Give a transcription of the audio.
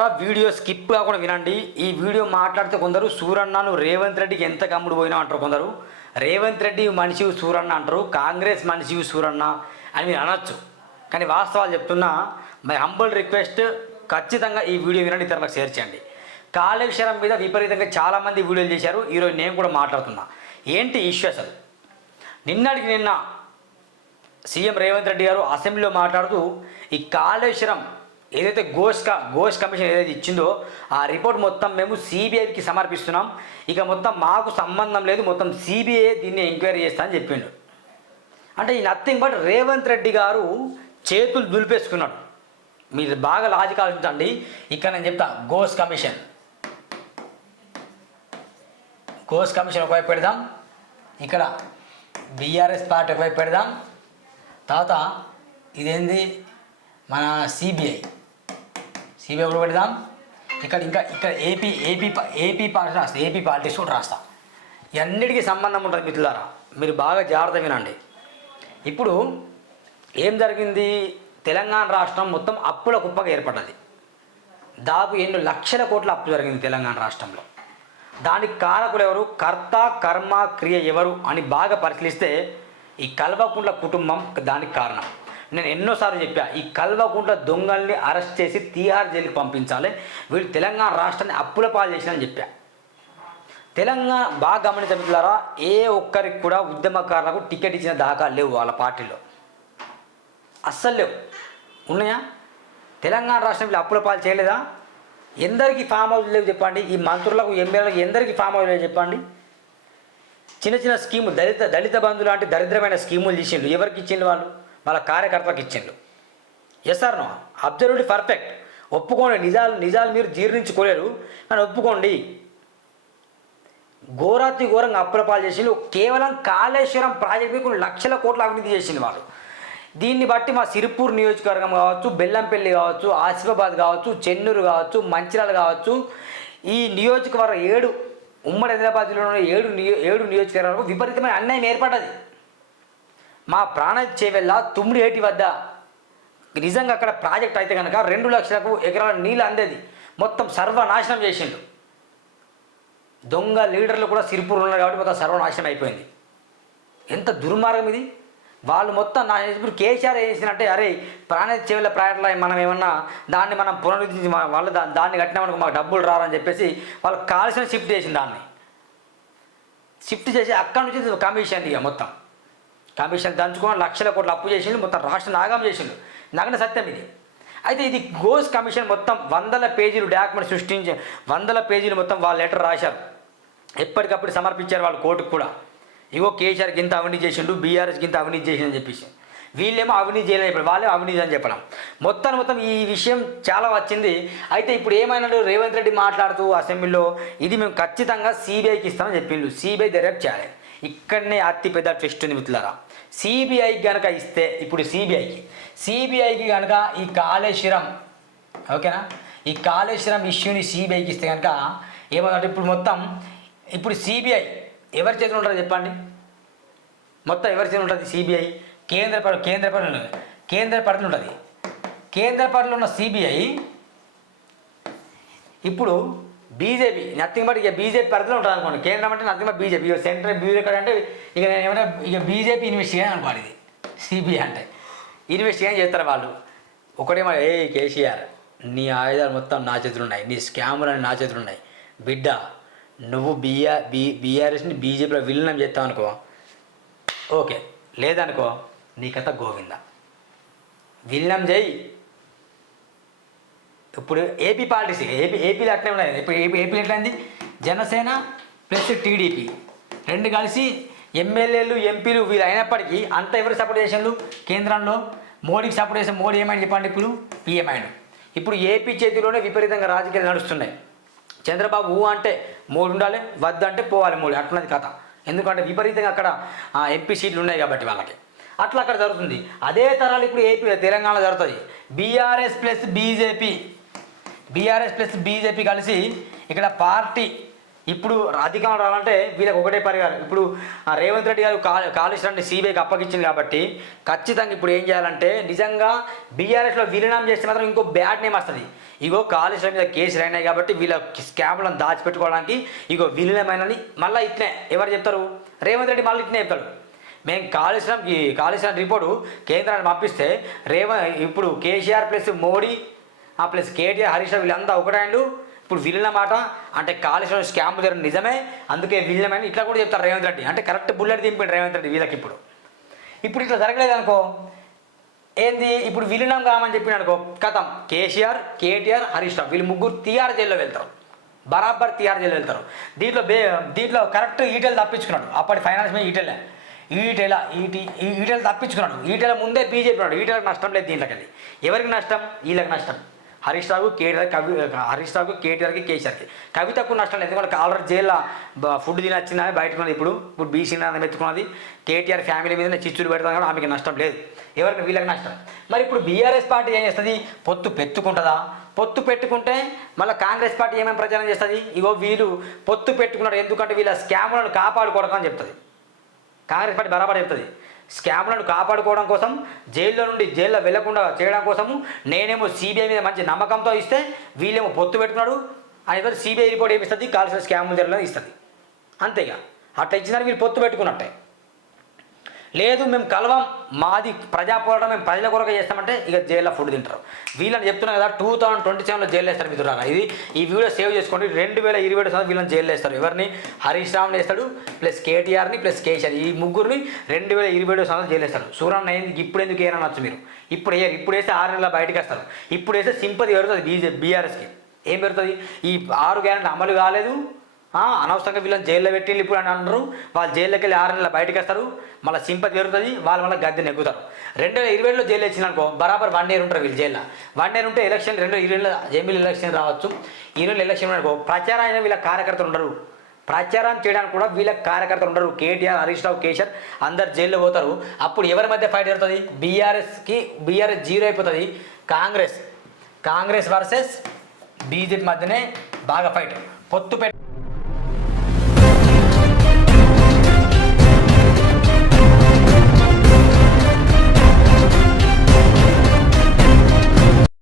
మిత్రులారా video skip కాకుండా వినండి. ఈ వీడియో మాట్లాడితే కొందరు సూరన్నను రేవంత్ రెడ్డికి ఎంత కమ్ముడు పోయినా అంటారు కొందరు. రేవంత్ రెడ్డి మనిషి సూరన్న అంటారు. కాంగ్రెస్ మనిషి సూరన్న అని మీరు అనొచ్చు. కానీ వాస్తవాలు చెప్తున్నా మై హంబల్ రిక్వెస్ట్ ఖచ్చితంగా ఈ వీడియో వినండి ఇతరులకు షేర్ చేయండి. కాళేశ్వరం మీద విపరీతంగా చాలామంది వీడియోలు చేశారు. ఈరోజు నేను కూడా మాట్లాడుతున్నా. ఏంటి ఇష్యూ అసలు? నిన్నటికి నిన్న సీఎం రేవంత్ రెడ్డి గారు అసెంబ్లీలో మాట్లాడుతూ ఈ కాళేశ్వరం ఏదైతే ఘోష్ ఘోష్ కమిషన్ ఏదైతే ఇచ్చిందో ఆ రిపోర్ట్ మొత్తం మేము సిబిఐకి సమర్పిస్తున్నాం. ఇక మొత్తం మాకు సంబంధం లేదు మొత్తం సిబిఐ దీన్ని ఎంక్వైరీ చేస్తా అని చెప్పిండు. అంటే ఈ నథింగ్ బట్ రేవంత్ రెడ్డి గారు చేతులు దులిపేసుకున్నాడు. మీరు బాగా లాజిక్ ఆలోచించండి ఇక్కడ నేను చెప్తా ఘోష్ కమిషన్. ఘోష్ కమిషన్ ఒకవైపు పెడదాం. ఇక్కడ బీఆర్ఎస్ పార్టీ ఒకవైపు పెడదాం. తర్వాత ఇదేంది? మన సిబిఐ. సిబిఐ కూడా పెడదాం. ఇక్కడ ఇంకా ఇక్కడ ఏపీ ఏపీ ఏపీ పార్టీ రాస్తా ఏపీ పాలిటిక్స్ కూడా రాస్తా. ఇవన్నిటికీ సంబంధం ఉంటుంది మిత్రులారా. మీరు బాగా జాగ్రత్త వినండి. ఇప్పుడు ఏం జరిగింది? తెలంగాణ రాష్ట్రం మొత్తం అప్పుల కుప్పగా ఏర్పడ్డది. దాదాపు ఎన్నో లక్షల కోట్ల అప్పు జరిగింది తెలంగాణ రాష్ట్రంలో. దానికి కారకులు ఎవరు? కర్త కర్మ క్రియ ఎవరు అని బాగా పరిశీలిస్తే ఈ కల్వకుంట్ల కుటుంబం దానికి కారణం. నేను ఎన్నోసార్లు చెప్పా ఈ కల్వకుంట్ల దొంగల్ని అరెస్ట్ చేసి తీహార్ జైలుకి పంపించాలి. వీళ్ళు తెలంగాణ రాష్ట్రాన్ని అప్పుల పాలు చేసినని చెప్పా. తెలంగాణ బాగా గమనించమిట్లారా ఏ ఒక్కరికి కూడా ఉద్యమకారులకు టికెట్ ఇచ్చిన దాకా లేవు వాళ్ళ పార్టీలో. అస్సలు లేవు. ఉన్నాయా? తెలంగాణ రాష్ట్రం వీళ్ళు అప్పుల పాలు చేయలేదా? ఎందరికీ ఫామ్ హౌస్ లేవు చెప్పండి. ఈ మంత్రులకు ఎమ్మెల్యేలకు ఎందరికీ ఫామ్ హౌస్ లేవు చెప్పండి. చిన్న చిన్న స్కీము దళిత దళిత బంధు లాంటి దరిద్రమైన స్కీములు తీసిండ్రు. ఎవరికి ఇచ్చిండు వాళ్ళు? వాళ్ళ కార్యకర్తలకు ఇచ్చిండు yes or no observed perfect ఒప్పుకోండి నిజాలు నిజాలు మీరు జీర్ణించుకోలేరు కానీ ఒప్పుకోండి. ఘోరాతి ఘోరంగా అప్పులపాలు చేసిండు కేవలం కాళేశ్వరం ప్రాజెక్ట్ కొన్ని లక్షల కోట్ల అవినీతి చేసింది వాళ్ళు. దీన్ని బట్టి మా సిరిపూర్ నియోజకవర్గం కావచ్చు బెల్లంపల్లి కావచ్చు ఆసిఫాబాద్ కావచ్చు చెన్నూరు కావచ్చు మంచిర్యాల కావచ్చు ఈ నియోజకవర్గం ఏడు ఉమ్మడి హైదరాబాద్ జిల్లాలో ఏడు నియో ఏడు నియోజకవర్గాలకు విపరీతమైన అన్యాయం ఏర్పడ్డది. మా ప్రాణ చేవెళ్ళ తుమ్మిడి ఏటి వద్ద? నిజంగా అక్కడ ప్రాజెక్ట్ అయితే కనుక రెండు లక్షలకు ఎకరాల నీళ్ళు అందేది. మొత్తం సర్వనాశనం చేసిండు. దొంగ లీడర్లు కూడా సిరిపూర్ ఉన్నారు కాబట్టి మొత్తం సర్వనాశనం అయిపోయింది. ఎంత దుర్మార్గం ఇది? వాళ్ళు మొత్తం నా ఇప్పుడు కేసీఆర్ ఏం చేసినట్టే అరే ప్రాణ చెవుల ప్రాజెక్టులో మనం ఏమన్నా దాన్ని మనం పునరుద్ధరించి వాళ్ళు దా- దాన్ని కట్టినామనుకో మాకు డబ్బులు రారని చెప్పేసి వాళ్ళు కాల్సిన షిఫ్ట్ చేసిన దాన్ని. షిఫ్ట్ చేసి అక్కడి నుంచి కమిషన్ ఇక మొత్తం. కమిషన్ దంచుకొని లక్షల కోట్లు అప్పు చేసిండు మొత్తం రాష్ట్ర నాగం చేసిండు. నగన సత్యం ఇది. అయితే ఇది గోస్ కమిషన్ మొత్తం వందల పేజీలు డాక్యుమెంట్ సృష్టించి వందల పేజీలు మొత్తం వాళ్ళ లెటర్ రాశారు. ఎప్పటికప్పుడు సమర్పించారు వాళ్ళు కోర్టుకు కూడా. ఇగో కేసీఆర్ గింత అవినీతి చేసిండు బీఆర్ఎస్ గింత అవినీతి చేసిండని చెప్పేసి. వీళ్ళేమో అవినీతి చేయలేదు చెప్పారు వాళ్ళే అవినీతి అని చెప్పడం. మొత్తం మొత్తం ఈ విషయం చాలా వచ్చింది. అయితే ఇప్పుడు ఏమైనాడు రేవంత్ రెడ్డి మాట్లాడుతూ అసెంబ్లీలో ఇది మేము ఖచ్చితంగా సిబిఐకి ఇస్తామని చెప్పిండు. సిబిఐ దర్యాప్తు చేయాలి. ఇక్కడనే అతి పెద్ద ట్విస్ట్ ఉంది మిత్రులారా. సిబిఐకి కనుక ఇస్తే ఇప్పుడు సిబిఐకి సిబిఐకి కనుక ఈ కాళేశ్వరం ఓకేనా? ఈ కాళేశ్వరం ఇష్యూని సిబిఐకి ఇస్తే కనుక ఏమంటే ఇప్పుడు మొత్తం ఇప్పుడు సిబిఐ ఎవరి చేతిలో ఉంటుందో చెప్పండి? మొత్తం ఎవరి చేతిలో ఉంటుంది సిబిఐ కేంద్ర కేంద్ర పరిధిలో కేంద్ర పరిధిలో ఉంటుంది. కేంద్ర పరిధిలో ఉన్న సిబిఐ ఇప్పుడు బీజేపీ నథింగ్ బట్ ఇక బీజేపీ పరిధిలో ఉంటుంది అనుకోండి. కేంద్రం అంటే నథింగ్ బట్ బీజేపీ ఇక సెంట్రల్ బీజేపీ అంటే ఇక నేను ఏమంటే ఇక బీజేపీ ఇన్వెస్టిగేషన్ అనుకోవాలి ఇది. సిబిఐ అంటే. ఇన్వెస్టిగేషన్ చేస్తారు వాళ్ళు. ఒకటేమో ఏ కేసీఆర్ నీ ఆయుధాలు మొత్తం నా చేతులు ఉన్నాయి. నీ స్కాములు నా చేతులు ఉన్నాయి. బిడ్డ నువ్వు బీఆర్ బీ బీఆర్ఎస్ని బీజేపీలో విలీనం చేస్తావు అనుకో. ఓకే. లేదనుకో నీ కథ గోవింద. విలీనం చేయి. ఇప్పుడు ఏపీ పాలిటిక్స్ ఏపీ ఏపీలో అట్లే ఉన్నాయి. ఇప్పుడు ఏపీ ఏపీలో ఎట్లయింది? Janasena plus TDP. రెండు కలిసి ఎమ్మెల్యేలు ఎంపీలు వీళ్ళు అయినప్పటికీ అంత ఎవరు సపోర్ట్ చేసిండు కేంద్రంలో మోడీకి సపోర్ట్ చేసిన మోడీ ఏమైనా చెప్పండి ఇప్పుడు? పీఎం ఇప్పుడు ఏపీ చేతిలోనే విపరీతంగా రాజకీయాలు నడుస్తున్నాయి. చంద్రబాబు ఊ అంటే మూడు ఉండాలి వద్దు అంటే పోవాలి మూడు. అట్లది కథ. ఎందుకంటే విపరీతంగా అక్కడ ఎంపీ సీట్లు ఉన్నాయి కాబట్టి వాళ్ళకి. అట్లా అక్కడ జరుగుతుంది. అదే తరాలు ఇప్పుడు ఏపీ తెలంగాణలో జరుగుతుంది BRS plus BJP BRS plus BJP కలిసి ఇక్కడ పార్టీ ఇప్పుడు అధికారం రావాలంటే వీళ్ళకి ఒకటే పరిహారం. ఇప్పుడు రేవంత్ రెడ్డి గారు కాలు కాళేశ్వరాన్ని సీబీఐకి అప్పగించింది కాబట్టి ఖచ్చితంగా ఇప్పుడు ఏం చేయాలంటే నిజంగా బీఆర్ఎస్లో విలీనం చేస్తే మాత్రం ఇంకో బ్యాడ్ నేమ్ వస్తుంది. ఇగో కాళేశ్వరం మీద కేసులు అయినాయి కాబట్టి వీళ్ళ స్కామ్లను దాచిపెట్టుకోవడానికి ఇగో విలీనమైనని మళ్ళీ ఇట్నే ఎవరు చెప్తారు? రేవంత్ రెడ్డి మళ్ళీ ఇట్నే చెప్తాడు. మేము కాళేశ్వరంకి కాళేశ్వరం రిపోర్టు కేంద్రాన్ని పంపిస్తే రేవ ఇప్పుడు కేసీఆర్ ప్లస్ మోడీ ఆ ప్లస్ కేటీఆర్ హరీష్ వీళ్ళంతా ఒకటైండు. ఇప్పుడు వీళ్ళ మాట అంటే కాళేశ్వరం స్కామ్ జరిగిన నిజమే అందుకే వీళ్ళమని ఇట్లా కూడా చెప్తారు రేవంత్ రెడ్డి. అంటే కరెక్ట్ బుల్లెట్ దింపాడు రేవంత్ రెడ్డి వీళ్ళకి ఇప్పుడు. ఇప్పుడు ఇట్లా జరగలేదు అనుకో ఏంది? ఇప్పుడు విలీనం కామని చెప్పిన అనుకో కథం. కేసీఆర్ కేటీఆర్ హరీష్ రావు వీళ్ళు ముగ్గురు తీఆర్ జైల్లో వెళ్తారు. బరాబర్ తీఆర్ జైలు వెళ్తారు. దీంట్లో బే దీంట్లో కరెక్ట్ ఈటెలు తప్పించుకున్నాడు. అప్పటి ఫైనాన్స్ మీద ఈటెలే. ఈటెల ఈటీ ఈ ఈటెలు తప్పించుకున్నాడు. ఈటెల ముందే బీజేపీ ఉన్నాడు. ఈటెలకు నష్టం లేదు దీంట్లోకి ఎవరికి నష్టం? వీళ్ళకి నష్టం. హరీష్ రావు కేటీఆర్ కవి హరీష్ రావుకి కేటీఆర్కి కేసీఆర్కి కవితకు నష్టం లేదు. ఎందుకంటే ఆల్రెడీ జైల్లో ఫుడ్ తిని వచ్చింది బయటకున్నది ఇప్పుడు. ఇప్పుడు బీసీ నాన్న ఎత్తుకున్నది. కేటీఆర్ ఫ్యామిలీ మీద చిచ్చులు పెడతాను కూడా ఆమెకి నష్టం లేదు. ఎవరికి? వీళ్ళకి నష్టం. మరి ఇప్పుడు బీఆర్ఎస్ పార్టీ ఏం చేస్తుంది? పొత్తు పెట్టుకుంటుందా? పొత్తు పెట్టుకుంటే మళ్ళీ కాంగ్రెస్ పార్టీ ఏమేమి ప్రచారం చేస్తుంది? ఇగో వీళ్ళు పొత్తు పెట్టుకున్నారు ఎందుకంటే వీళ్ళ స్కాములను కాపాడుకోవడం అని చెప్తుంది. కాంగ్రెస్ పార్టీ బరాబర్ చెప్తుంది. స్కామ్లను కాపాడుకోవడం కోసం జైల్లో నుండి జైల్లో వెళ్ళకుండా చేయడం కోసము నేనేమో సిబిఐ మీద మంచి నమ్మకంతో ఇస్తే వీళ్ళేమో పొత్తు పెట్టుకున్నాడు అనేది సిబిఐ రిపోర్ట్ ఏమి ఇస్తుంది? కాల్సిన స్కామ్లు జరగలేదు ఇస్తుంది. అంతేగా. అట్లా ఇచ్చినారు వీళ్ళు పొత్తు పెట్టుకున్నట్టే. లేదు మేము కలవం. మాది ప్రజా పోరాటం మేము ప్రజల కొరకు చేస్తామంటే ఇక జైల్లో ఫుడ్ తింటారు. వీళ్ళని చెప్తున్నా కదా టూ థౌసండ్ ట్వంటీ సెవెన్లో జైలు వేస్తారు మిత్రులారా. ఇది ఈ వీడియో సేవ్ చేసుకోండి. రెండు వేల ఇరవై ఏడు సంవత్సరం వీళ్ళని జైలు వేస్తారు. ఎవరిని? హరీష్ రామ్ని వేస్తాడు ప్లస్ కేటీఆర్ని ప్లస్ కేసీఆర్. ఈ ముగ్గురిని రెండు వేల ఇరవై ఏడు సంవత్సరం జైలు వేస్తారు. సూరన్న అయింది ఇప్పుడు ఎందుకు ఏరనొచ్చు మీరు? ఇప్పుడు వేయరు ఇప్పుడు వేస్తే ఆరు నెలల బయటకు వస్తారు. ఇప్పుడు వేస్తే సింపతి పెరుగుతుంది బీజే బీఆర్ఎస్కి. ఏం పెరుగుతుంది? ఈ ఆరు గ్యారెంటీ అమలు కాలేదు. అనవసరంగా వీళ్ళని జైల్లో పెట్టిండు ఇప్పుడు అని అంటారు వాళ్ళు జైల్లోకి వెళ్ళి ఆరు నెలల బయటకు వస్తారు. మళ్ళీ సింపతి పెరుగుతుంది వాళ్ళు మళ్ళీ గద్దె నెగ్గుతారు. రెండు వేల ఇరవై ఏడులో జైలు వచ్చిందనుకో బరాబర్ వన్ ఇయర్ ఉంటారు వీళ్ళు జైల్లో. వన్ ఇయర్ ఉంటే ఎలక్షన్ రెండు వేల ఇరవైలో జైలు ఎలక్షన్ రావచ్చు. ఈ ఎలక్షన్ అనుకో ప్రచారం అయినా వీళ్ళ కార్యకర్తలు ఉండరు. ప్రచారం చేయడానికి కూడా వీళ్ళ కార్యకర్తలు ఉండరు. కేటీఆర్ హరీష్ రావు కేసీఆర్ అందరు జైల్లో పోతారు. అప్పుడు ఎవరి మధ్య ఫైట్ జరుగుతుంది? బీఆర్ఎస్కి బీఆర్ఎస్ జీరో అయిపోతుంది. కాంగ్రెస్ కాంగ్రెస్ వర్సెస్ బీజేపీ మధ్యనే బాగా ఫైట్. పొత్తు పెట్టి